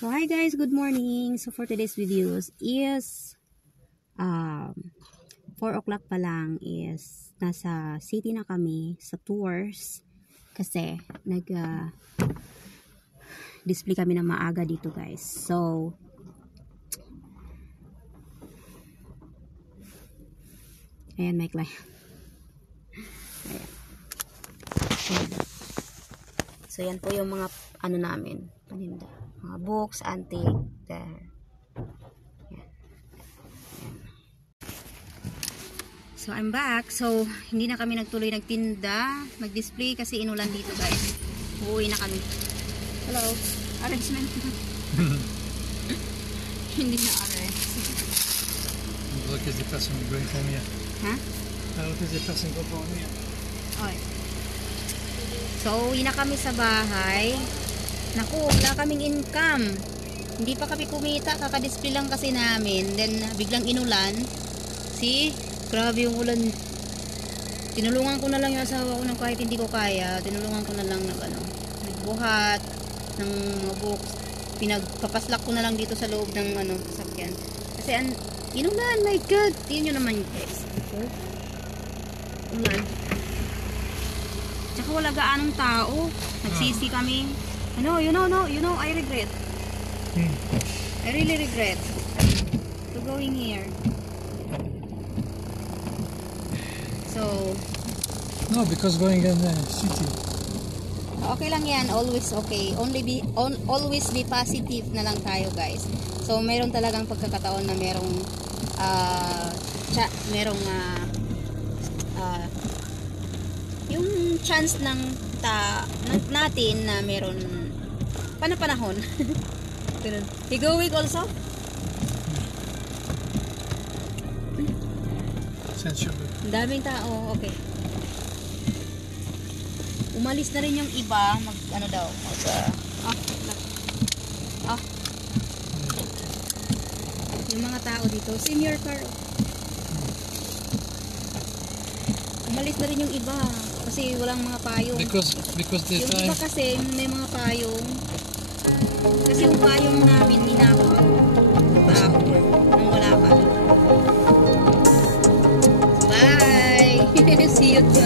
So hi guys, good morning. So for today's videos is 4 o'clock pa lang is nasa city na kami sa tours kasi display kami ng maaga dito guys. So ayan, may client. So yan po yung mga ano namin, paninda. Mga books, antique, there. Yan. Yan. So I'm back. So hindi na kami nagtinda, mag-display kasi inulan dito guys. Uuwi na kami. Hello. Arrangement. Hindi na arrange. Alors que des personnes going for me. Ha? Alors que des personnes go for me. Okay. So uwi na kami sa bahay. Naku, wala kaming income. Hindi pa kami kumita, kaka-display lang kasi namin. Then biglang inulan. See? Grabe yung ulan. Tinulungan ko na lang yung asawa ko ng kahit hindi ko kaya. Tinulungan ko na lang nagbuhat ng mga books. Pinagpapaslak ko na lang dito sa loob ng sasakyan. Kasi inulan, my God. Tingnan nyo naman guys. Ulan. Tsaka wala gaanong tao. Nagsisi kami. You know, I regret. I really regret to going here. So, no, because going in the city. Okay lang yan, always okay. Always be positive na lang tayo, guys. So, meron talagang pagkakataon na merong yung chance natin na meron panahon. You going also? Sensible. Daming tao, okay. Umalis na rin yung iba, yung mga tao dito, senior car. Umalis na rin yung iba kasi walang mga payong. Because this yung time. iba kasi may mga payong. Kasi yung payong namin ninakaw tao nang wala pa. Bye! See you to